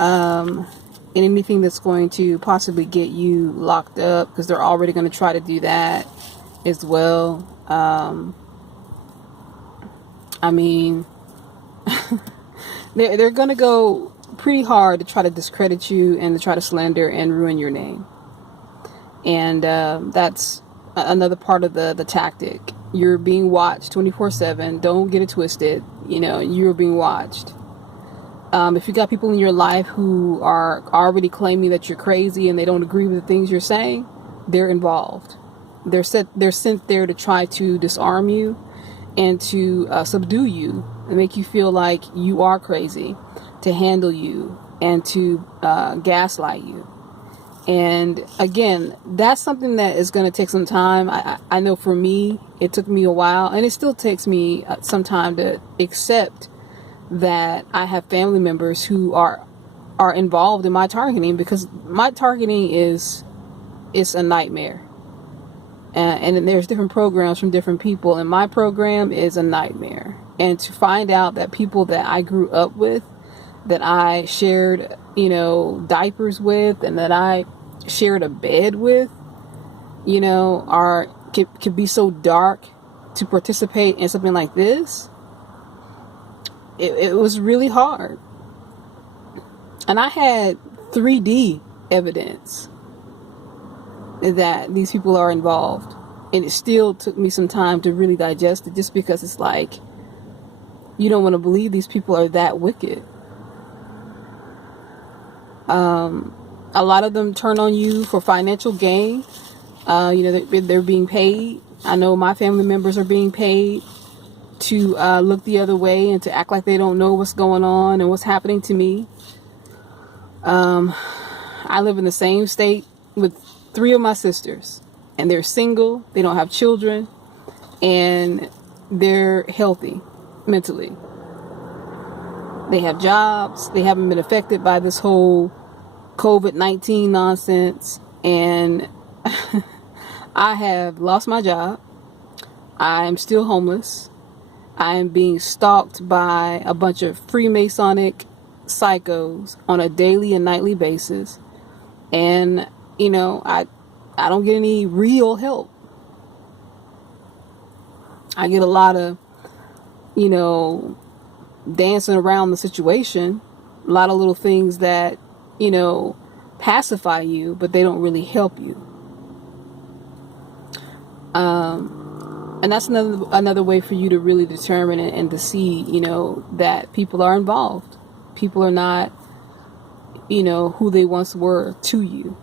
um, and anything that's going to possibly get you locked up, because they're already going to try to do that as well. I mean, they're going to go pretty hard to try to discredit you and to try to slander and ruin your name. And that's another part of the tactic. You're being watched 24/7. Don't get it twisted. You're being watched. If you got people in your life who are already claiming that you're crazy and they don't agree with the things you're saying, they're involved. They're sent there to try to disarm you and to subdue you and make you feel like you are crazy, to handle you and to gaslight you. And again, that's something that is going to take some time. I know for me, it took me a while, and it still takes me some time to accept that I have family members who are involved in my targeting, because my targeting is a nightmare. And then there's different programs from different people, and my program is a nightmare. And to find out that people that I grew up with, that I shared, diapers with, and that I shared a bed with, could be so dark to participate in something like this. It was really hard. And I had 3D evidence that these people are involved. And it still took me some time to really digest it, just because it's like, you don't want to believe these people are that wicked. A lot of them turn on you for financial gain. They're being paid. I know my family members are being paid to look the other way and to act like they don't know what's going on and what's happening to me. I live in the same state with 3 of my sisters, and they're single, they don't have children, and they're healthy mentally. They have jobs, they haven't been affected by this whole COVID-19 nonsense, and I have lost my job. I am still homeless. I am being stalked by a bunch of Freemasonic psychos on a daily and nightly basis. And, I don't get any real help. I get a lot of, dancing around the situation. A lot of little things that, pacify you, but they don't really help you. And that's another way for you to really determine and to see, that people are involved. People are not, who they once were to you.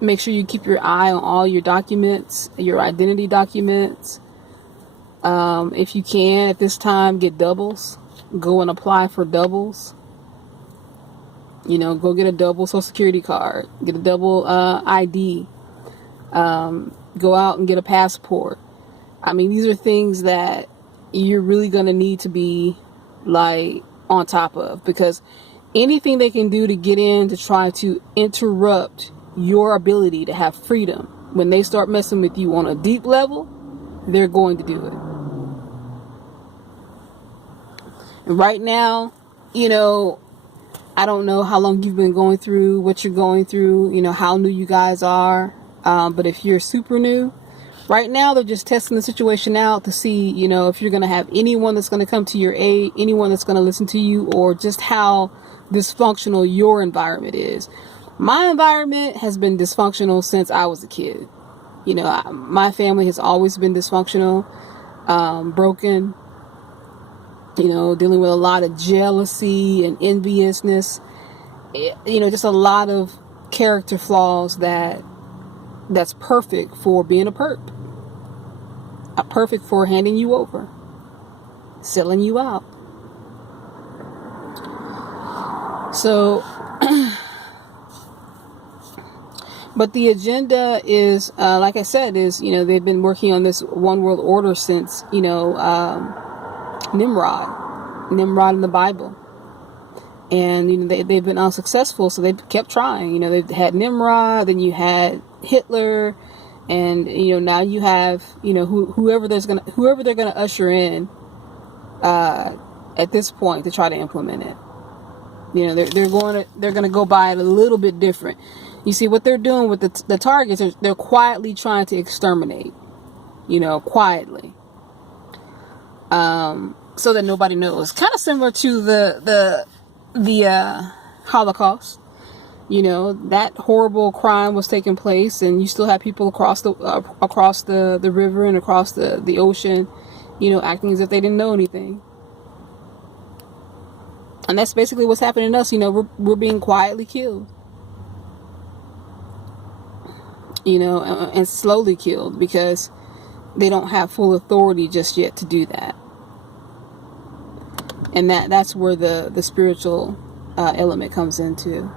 Make sure you keep your eye on all your documents, your identity documents. If you can, at this time, get doubles. Go and apply for doubles. Go get a double social security card, get a double ID, go out and get a passport. I mean, these are things that you're really going to need to be on top of, because anything they can do to get in to try to interrupt your ability to have freedom, when they start messing with you on a deep level, they're going to do it. And right now, I don't know how long you've been going through what you're going through, how new you guys are. But if you're super new, right now they're just testing the situation out to see, if you're going to have anyone that's going to come to your aid, anyone that's going to listen to you, or just how dysfunctional your environment is. My environment has been dysfunctional since I was a kid. My family has always been dysfunctional, broken. Dealing with a lot of jealousy and enviousness, just a lot of character flaws that's perfect for being a perp. Perfect for handing you over, selling you out. So, but the agenda is, like I said, is, they've been working on this one world order since, Nimrod in the Bible. And, they've been unsuccessful, so they've kept trying. They've had Nimrod, then you had Hitler, and now you have whoever they're gonna usher in at this point to try to implement it. You know, they're going to go by it a little bit different. You see what they're doing with the targets. They're quietly trying to exterminate. You know, quietly, so that nobody knows. Kind of similar to the Holocaust. You know, that horrible crime was taking place, and you still have people across the river and across the ocean, you know, acting as if they didn't know anything. And that's basically what's happening to us. You know, we're being quietly killed. You know, and slowly killed because they don't have full authority just yet to do that. And that's where the spiritual element comes into.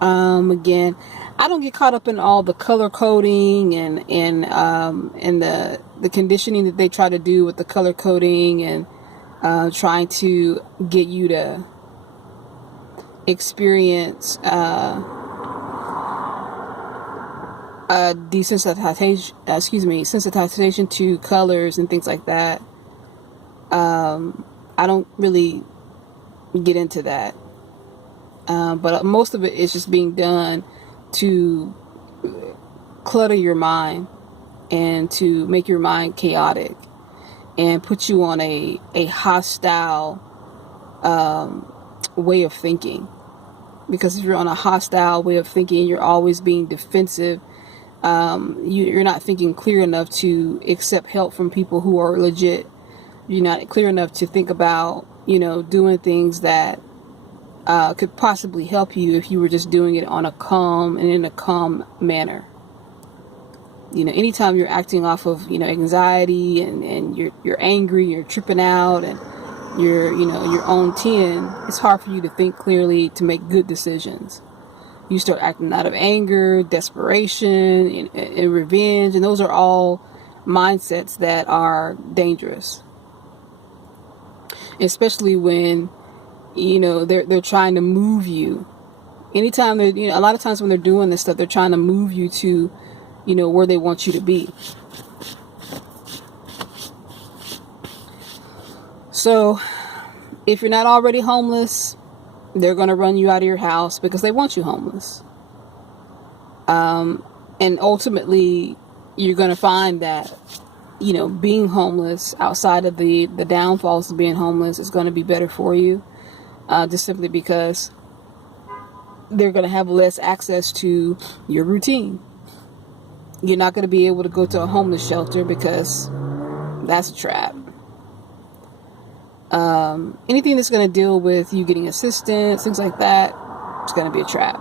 Again, I don't get caught up in all the color coding and the conditioning that they try to do with the color coding and trying to get you to experience desensitization to colors and things like that. I don't really get into that. But most of it is just being done to clutter your mind and to make your mind chaotic and put you on a hostile way of thinking. Because if you're on a hostile way of thinking, you're always being defensive. You're not thinking clear enough to accept help from people who are legit. You're not clear enough to think about, you know, doing things that could possibly help you if you were just doing it on a calm and in a calm manner. You know, anytime you're acting off of, you know, anxiety and you're angry, you're tripping out, and you're, you know, your own 10, it's hard for you to think clearly to make good decisions. You start acting out of anger, desperation, and revenge, and those are all mindsets that are dangerous. Especially when, you know, they're trying to move you. Anytime they're, you know, a lot of times when they're doing this stuff, they're trying to move you to, you know, where they want you to be. So, if you're not already homeless, they're going to run you out of your house because they want you homeless. And ultimately, you're going to find that, you know, being homeless, outside of the downfalls of being homeless, is going to be better for you. Just simply because they're going to have less access to your routine. You're not going to be able to go to a homeless shelter because that's a trap. Anything that's going to deal with you getting assistance, things like that, it's going to be a trap.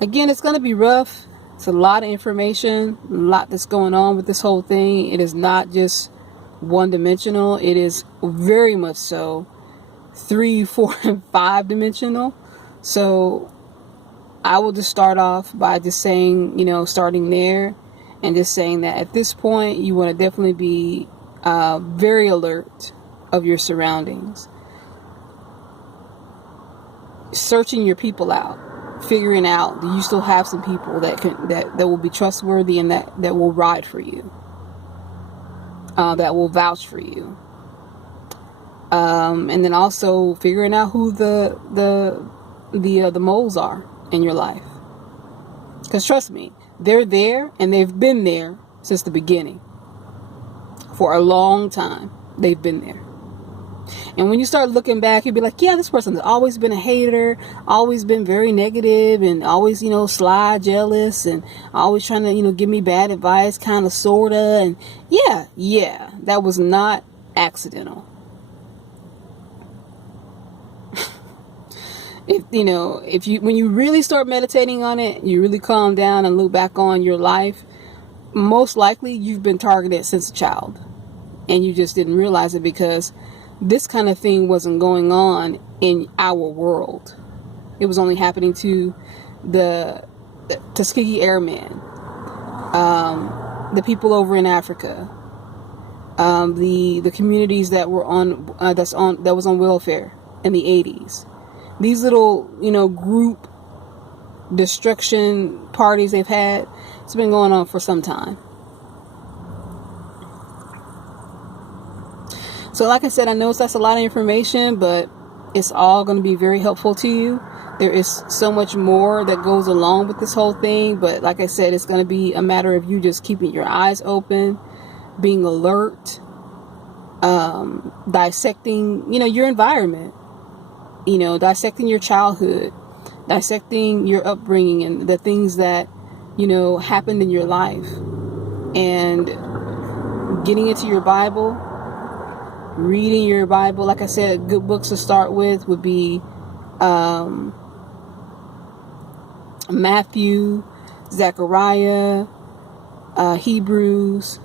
Again, it's going to be rough. It's a lot of information, a lot that's going on with this whole thing. It is not just one-dimensional. It is very much so 3, 4, and 5-dimensional. So I will just start off by just saying, you know, starting there and just saying that at this point, you want to definitely be very alert of your surroundings. Searching your people out. Figuring out, do you still have some people that will be trustworthy and that will ride for you, that will vouch for you, and then also figuring out who the moles are in your life. Because trust me, they're there and they've been there since the beginning. For a long time, they've been there. And when you start looking back, you'll be like, yeah, this person's always been a hater, always been very negative, and always, you know, sly, jealous, and always trying to, you know, give me bad advice, kind of, sort of. And yeah, that was not accidental. When you really start meditating on it, you really calm down and look back on your life, most likely you've been targeted since a child. And you just didn't realize it because this kind of thing wasn't going on in our world. It was only happening to the Tuskegee Airmen, the people over in Africa, the communities that were that was on welfare in the 80s. These little, you know, group destruction parties they've had, it's been going on for some time. So like I said, I know that's a lot of information, but it's all going to be very helpful to you. There is so much more that goes along with this whole thing, but like I said, it's going to be a matter of you just keeping your eyes open, being alert, dissecting, your environment, dissecting your childhood, dissecting your upbringing and the things that, happened in your life, and getting into your Bible, reading your Bible. Like I said, good books to start with would be Matthew, Zechariah, Hebrews,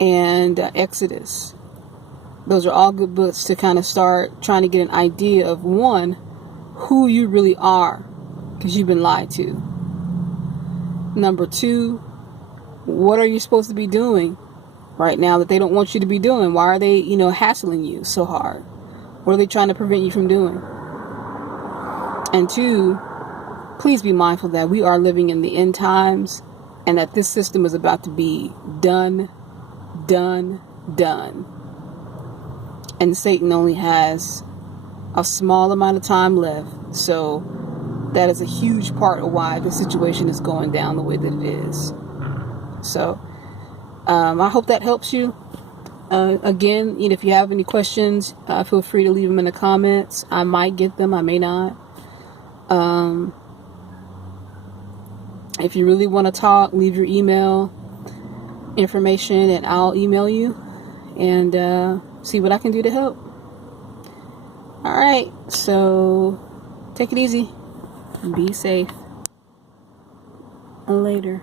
and Exodus. Those are all good books to kind of start trying to get an idea of, one, who you really are, because you've been lied to. Number two, what are you supposed to be doing right now that they don't want you to be doing? Why are they, hassling you so hard? What are they trying to prevent you from doing? And two, please be mindful that we are living in the end times, and that this system is about to be done. And Satan only has a small amount of time left. So that is a huge part of why the situation is going down the way that it is. So I hope that helps you. Again, if you have any questions, feel free to leave them in the comments. I might get them, I may not. If you really want to talk, leave your email information and I'll email you and see what I can do to help. All right, so take it easy. Be safe. Later.